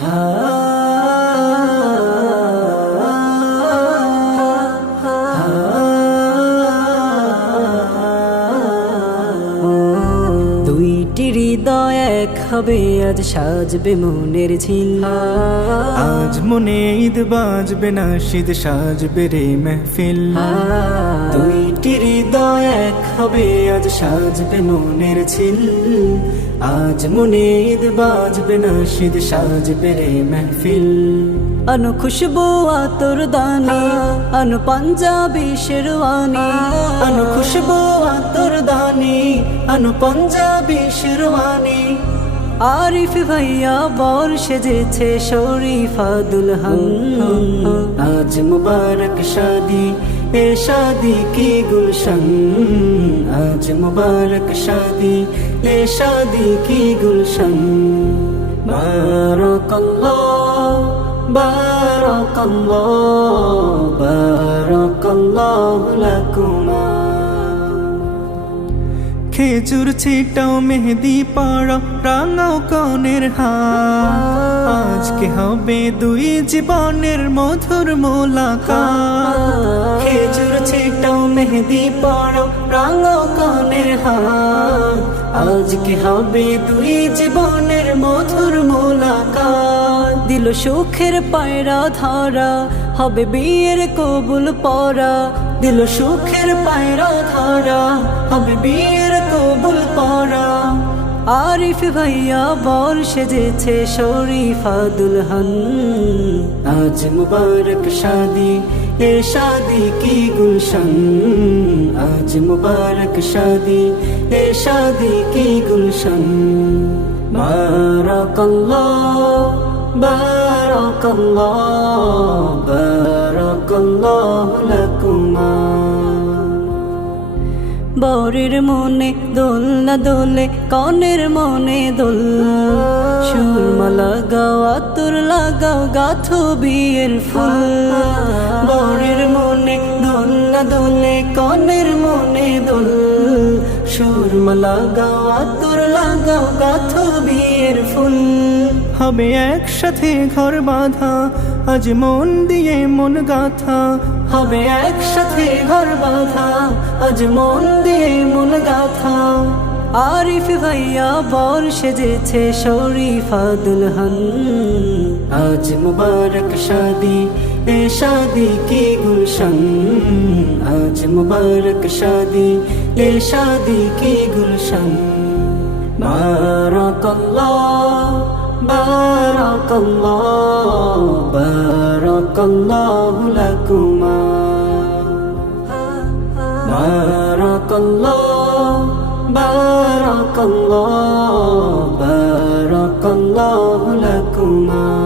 দুইটি এক হবে আজ সাজবে মনের ঝিল। আজ মনে ঈদ বাজবে না শীত সাজবে রে মেহফিল। দুইটি হৃদয় এক হবে আজ সাজবে মনের ঝিল। আজ মনে ঈদ বাজবে না শীত সাজবে রে মেহফিল। আনু খুশবু আতর দানা আনু পাঞ্জাবি শেরওয়ানি আনু খুশবু আতর দানি আনু পাঞ্জাবি শেরওয়ানি আরিফ ভাইয়া বর সেজেছে শরীফা দুলহন আজ মুবারক শাদি, এ শাদি কি গুলশন? আজ মুবারক শাদি, এ শাদি কি গুলশন? বারাকাল্লাহ বারাকাল্লাহ, বারাকাল্লাহু লাকুমা। খেজুর ছিটাও মেহেদি পাড়াও রাঙাও কনের হাত আজকে হবে দুই জীবনের মধুর মোলাকাত। খেজুর ছিটাও মেহেদি পড়ো রাঙো কানের হাত আজকে হবে দুই জীবনের মধুর মোলাকাত। দিল সুখের পায়রা ধরা হবে বিয়ের কবুল পরা। দিল সুখের পায়রা ধরা, হবে বিয়ের কবুল পরা। আরিফ ভাইয়া বর সেজেছে শরীফা দুলহন আজ মুবারক শাদি, এ শাদি কি গুলশন? আজ মুবারক শাদি, এ শাদি কি গুলশন? বারাকাল্লাহ। বরের মনে দোল না দোলে কনের মনে দোল সুরমা লাগাও আতর লাগাও গাথো বিয়ের ফুল বরের মনে দোল না দোলে কনের লাগাও আতর লাগাও গাথো বিয়ের ফুল। হবে একসাথে ঘর বাঁধা আজ মন দিয়ে মন গাথা। হবে একসাথে ঘর বাঁধা আজ মন দিয়ে মন গাথা। আরিফ ভাইয়া বর সেজেছে শরীফা দুলহন আজ মুবারক শাদি এ শাদি কি গুলশন? আজ মুবারক শাদি এ শাদি কি গুলশন? বারাকাল্লাহ বারাকাল্লাহ বারাকাল্লাহু লাকুমা। বারাকাল্লাহ বারাকাল্লাহ বারাকাল্লাহু লাকুমা।